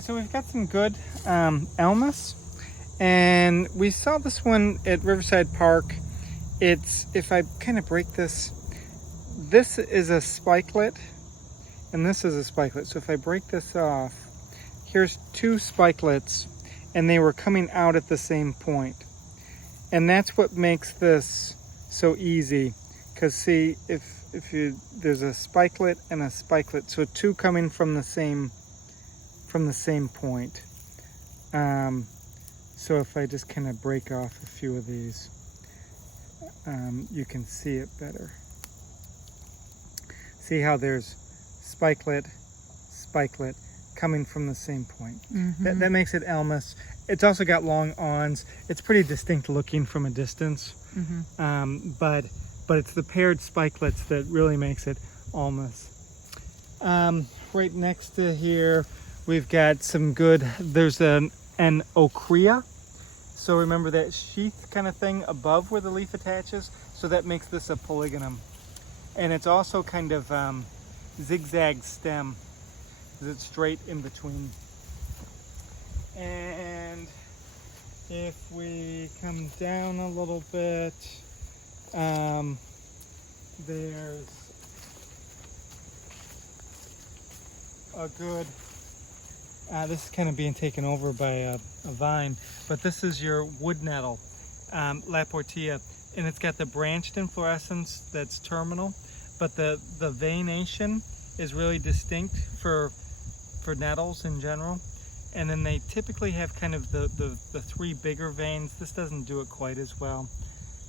So we've got some good elmas, and we saw this one at Riverside Park. It's, if I kind of break this, this is a spikelet, and this is a spikelet. So if I break this off, here's two spikelets, and they were coming out at the same point. And that's what makes this so easy. Because see, if you, there's a spikelet and a spikelet, so two coming from the same point. So if I just kind of break off a few of these, you can see it better. See how there's spikelet, spikelet coming from the same point. Mm-hmm. That makes it elmas. It's also got long awns. It's pretty distinct looking from a distance. Mm-hmm. But it's the paired spikelets that really makes it almas. Right next to here, we've got some good, there's an ochrea. So remember that sheath kind of thing above where the leaf attaches? So that makes this a polygonum. And it's also kind of zigzag stem, because it's straight in between. And if we come down a little bit, there's a good, this is kind of being taken over by a vine, but this is your wood nettle, Laportia, and it's got the branched inflorescence that's terminal, but the veination is really distinct for nettles in general. And then they typically have kind of the three bigger veins. This doesn't do it quite as well.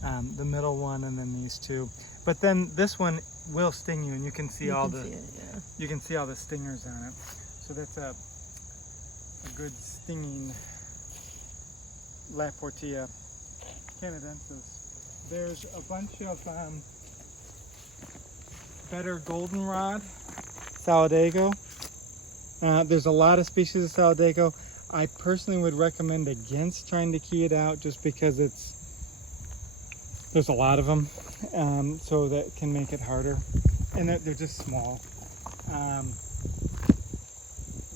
The middle one and then these two. But then this one will sting you, and you can see you can see all the stingers on it. So that's a good stinging Laportia canadensis. There's a bunch of better goldenrod, saladago. There's a lot of species of saladago. I personally would recommend against trying to key it out, just because there's a lot of them, so that can make it harder, and they're just small.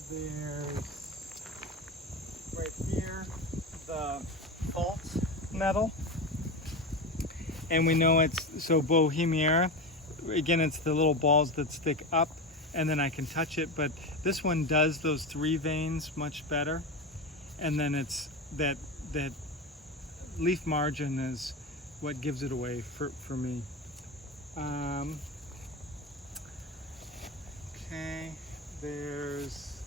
There's right here the false nettle, and we know it's so bohemiera. Again, it's the little balls that stick up, and then I can touch it, but this one does those three veins much better. And then it's that leaf margin is what gives it away for me. Okay, there's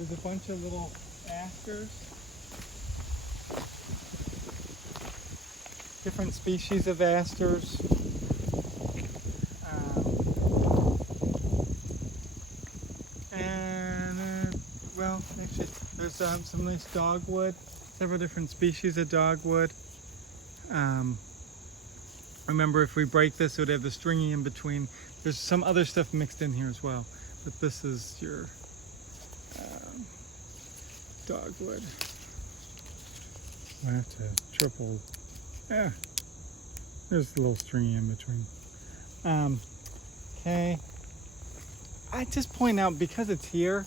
a bunch of little asters, different species of asters. Actually, there's some nice dogwood, several different species of dogwood. Remember, if we break this, it would have the stringy in between. There's some other stuff mixed in here as well, but this is your dogwood. I have to triple. Yeah, there's a little stringy in between. Okay. I just point out, because it's here,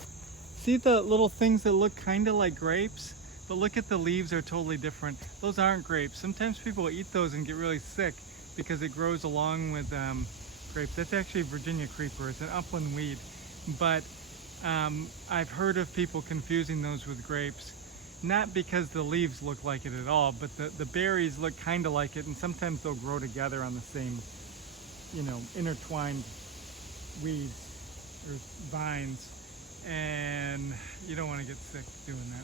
see the little things that look kind of like grapes, but look at the leaves are totally different. Those aren't grapes. Sometimes people eat those and get really sick because it grows along with grapes. That's actually Virginia creeper. It's an upland weed, but I've heard of people confusing those with grapes, not because the leaves look like it at all, but the berries look kind of like it, and sometimes they'll grow together on the same, intertwined weeds or vines. And you don't want to get sick doing that.